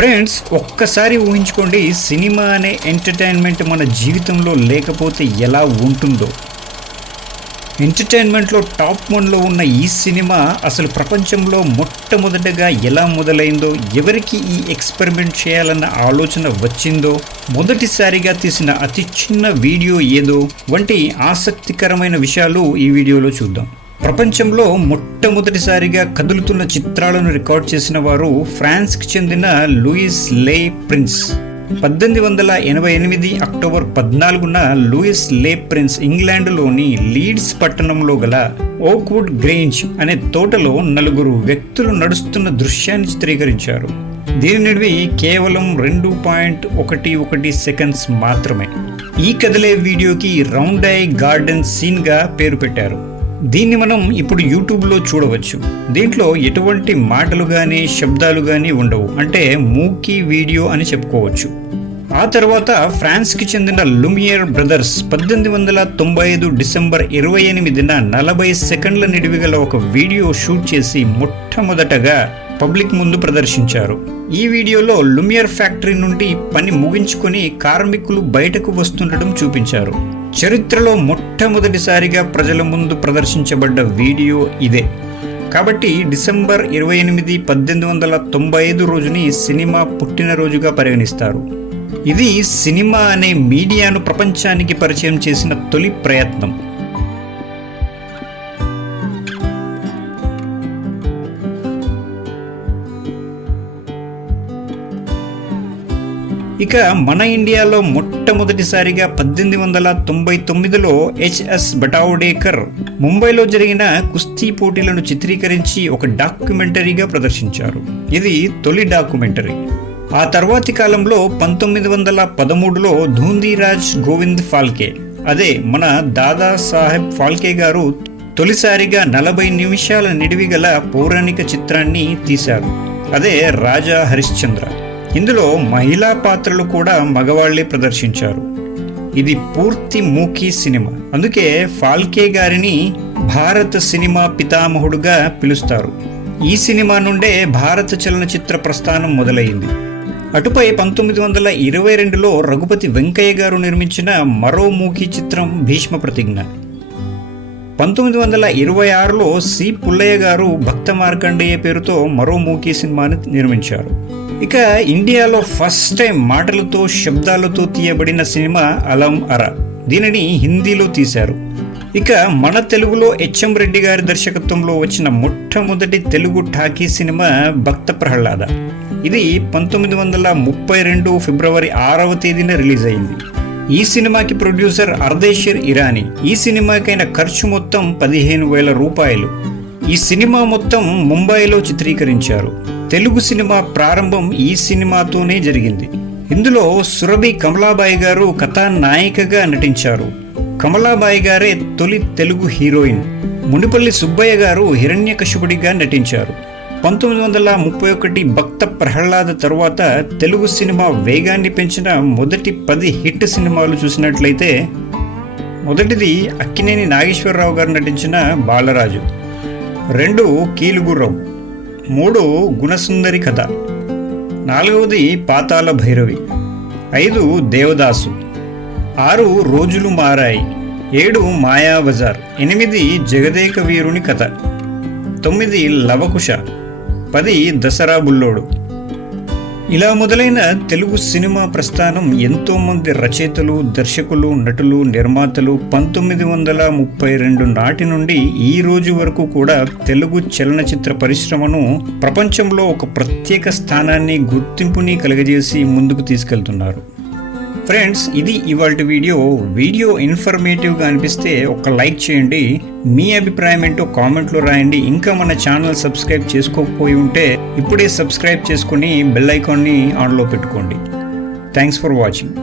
Friends, ఒక్కసారి ఊహించుకోండి, cinema అనే ఎంటర్టైన్మెంట్ మన జీవితంలో లేకపోతే ఎలా ఉంటుందో. ఎంటర్టైన్మెంట్లో టాప్ 1లో ఉన్న ఈ సినిమా అసలు ప్రపంచంలో మొట్టమొదటగా ఎలా మొదలైందో, ఎవరికి ఈ ఎక్స్పెరిమెంట్ చేయాలన్న ఆలోచన వచ్చిందో, మొదటిసారిగా తీసిన అతి చిన్న వీడియో ఏదో వంటి ఆసక్తికరమైన విషయాలు ఈ వీడియోలో చూద్దాం. ప్రపంచంలో మొట్టమొదటిసారిగా కదులుతున్న చిత్రాలను రికార్డ్ చేసిన వారు ఫ్రాన్స్కి చెందిన లూయిస్ లే ప్రిన్స్. 1888 అక్టోబర్ 14న లూయిస్ లే ప్రిన్స్ ఇంగ్లాండ్లోని లీడ్స్ పట్టణంలో గల ఓక్వుడ్ గ్రేంజ్ అనే తోటలో 4 వ్యక్తులు నడుస్తున్న దృశ్యాన్ని చిత్రీకరించారు. దీని నిడివి కేవలం 2.11 సెకండ్స్ మాత్రమే. ఈ కదిలే వీడియోకి రౌండ్ ఐ గార్డెన్ సీన్గా పేరు పెట్టారు. దీన్ని మనం ఇప్పుడు యూట్యూబ్లో చూడవచ్చు. దీంట్లో ఎటువంటి మాటలు కానీ శబ్దాలు కానీ ఉండవు, అంటే మూకీ వీడియో అని చెప్పుకోవచ్చు. ఆ తర్వాత ఫ్రాన్స్కి చెందిన లూమియర్ బ్రదర్స్ 1895 డిసెంబర్ 28న 40 సెకండ్ల నిడివిగల ఒక వీడియో షూట్ చేసి మొట్టమొదటగా పబ్లిక్ ముందు ప్రదర్శించారు. ఈ వీడియోలో లూమియర్ ఫ్యాక్టరీ నుండి పని ముగించుకొని కార్మికులు బయటకు వస్తుండడం చూపించారు. చరిత్రలో మొట్టమొదటిసారిగా ప్రజల ముందు ప్రదర్శించబడ్డ వీడియో ఇదే. కాబట్టి డిసెంబర్ 28, 1895 రోజుని సినిమా పుట్టినరోజుగా పరిగణిస్తారు. ఇది సినిమా అనే మీడియాను ప్రపంచానికి పరిచయం చేసిన తొలి ప్రయత్నం. ఇక మన ఇండియాలో మొట్టమొదటిసారిగా 1899లో హెచ్ఎస్ బటావుడేకర్ ముంబైలో జరిగిన కుస్తీ పోటీలను చిత్రీకరించి ఒక డాక్యుమెంటరీగా ప్రదర్శించారు. ఇది తొలి డాక్యుమెంటరీ. ఆ తర్వాతి కాలంలో 1913లో ధూంధీరాజ్ గోవింద్ ఫాల్కే, అదే మన దాదాసాహెబ్ ఫాల్కే గారు తొలిసారిగా 40 నిమిషాల నిడివిగల పౌరాణిక చిత్రాన్ని తీశారు. అదే రాజా హరిశ్చంద్ర. ఇందులో మహిళా పాత్రలు కూడా మగవాళ్లే ప్రదర్శించారు. ఇది పూర్తి మూకీ సినిమా. అందుకే ఫాల్కే గారిని భారత సినిమా పితామహుడుగా పిలుస్తారు. ఈ సినిమా నుండే భారత చలనచిత్ర ప్రస్థానం మొదలైంది. అటుపై 1922లో రఘుపతి వెంకయ్య గారు నిర్మించిన మరో మూకీ చిత్రం భీష్మ ప్రతిజ్ఞ. 1926లో సి పుల్లయ్య గారు భక్త మార్కండేయ పేరుతో మరో మూకీ సినిమాని నిర్మించారు. ఇక ఇండియాలో ఫస్ట్ టైం మాటలతో శబ్దాలతో తీయబడిన సినిమా అలం అరా. దీనిని హిందీలో తీశారు. ఇక మన తెలుగులో హెచ్ఎం రెడ్డి గారి దర్శకత్వంలో వచ్చిన మొట్టమొదటి తెలుగు టాకీ సినిమా భక్త ప్రహ్లాద. ఇది 1932 ఫిబ్రవరి 6వ తేదీన రిలీజ్ అయింది. ఈ సినిమాకి ప్రొడ్యూసర్ అర్దేశర్ ఇరానీ. ఈ సినిమాకైన ఖర్చు మొత్తం 15,000 రూపాయలు. ఈ సినిమా మొత్తం ముంబైలో చిత్రీకరించారు. తెలుగు సినిమా ప్రారంభం ఈ సినిమాతోనే జరిగింది. ఇందులో సురభి కమలాబాయి గారు కథానాయికగా నటించారు. కమలాబాయి గారే తొలి తెలుగు హీరోయిన్. మునిపల్లి సుబ్బయ్య గారు హిరణ్యకశిపుడిగా నటించారు. 1931 భక్త ప్రహ్లాద తరువాత తెలుగు సినిమా వేగాన్ని పెంచిన మొదటి 10 హిట్ సినిమాలు చూసినట్లయితే, మొదటిది అక్కినేని నాగేశ్వరరావు గారు నటించిన బాలరాజు, 2 కీలుగుర్రం, 3 గుణసుందరి కథ, 4వది పాతాళ భైరవి, 5 దేవదాసు, 6 రోజులు మారాయి, 7 మాయాబజార్, 8 జగదేక వీరుని కథ, 9 లవకుశ, 10 దసరా బుల్లోడు. ఇలా మొదలైన తెలుగు సినిమా ప్రస్థానం ఎంతోమంది రచయితలు, దర్శకులు, నటులు, నిర్మాతలు 1932 నాటి నుండి ఈ రోజు వరకు కూడా తెలుగు చలనచిత్ర పరిశ్రమను ప్రపంచంలో ఒక ప్రత్యేక స్థానాన్ని, గుర్తింపుని కలుగజేసి ముందుకు తీసుకెళ్తున్నారు. ఫ్రెండ్స్, ఇది ఇవాల్టి వీడియో ఇన్ఫర్మేటివ్గా అనిపిస్తే ఒక లైక్ చేయండి. మీ అభిప్రాయం ఏంటో కామెంట్లో రాయండి. ఇంకా మన ఛానల్ సబ్స్క్రైబ్ చేసుకోకపోయి ఉంటే ఇప్పుడే సబ్స్క్రైబ్ చేసుకొని బెల్ ఐకాన్ని ఆన్లో పెట్టుకోండి. Thanks for watching.